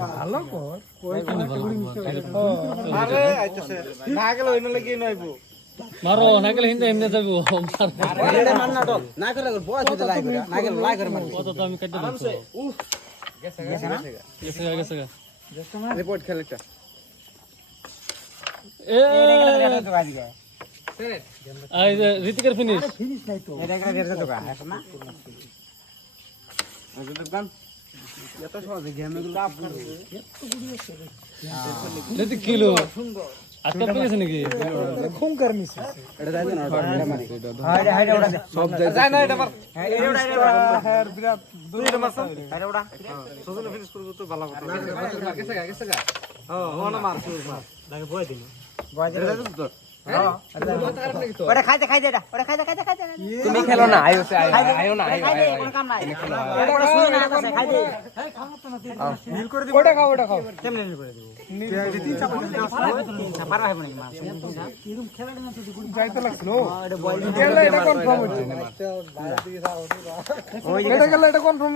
ভালো কর আরে আইতেছে না গেল ওই লাগি নইবো মারো না গেলে হিন্দে এমনি যাবো এটা মান নাটক না করে বয়স হতে লাই করে না গেলে লাই করে মারবো কত তো আমি কাটতে দিচ্ছি গেছে না গেছে রিপোর্ট খেলটা এ এটা তো আজকে এই যে ঋতিকের ফিনিশ ফিনিশ নাই তো এটা একটা দেড় টাকা আছে না ওই দোকান এত সহজে গেমে গুলো আপ করবে ঋতিক কিলো আজকে পেয়েছে নাকি খুঙ্কার মিছে এটা যাইবে না এটা মারি হাইডে হাইডে ওটা সব যায় না এটা মার হাইডে ওটা হ্যাঁ বিরাট দুইটা মাছ হাইডে ওটা সজনে ফিনিশ করব তো ভালো কথা গেছে গা ওনা মার শুরু মার লাগে বয় দিন এটা তো ওটা খাইতে এটা ওটা খাইতে তুমি খেলো না আয়ো না খাইতে কোন কাম নাই ওটা শুনে না আছে খাইতে মিল করে দিব ওটা খাও কেমনে নিল করে দিব তিন চাপ পারা হবে নাকি মাছ এরকম খেলা না তো যাইতে লাগছিল এটা বয় এটা কনফার্ম হচ্ছে ওই এটা গেল এটা কনফার্ম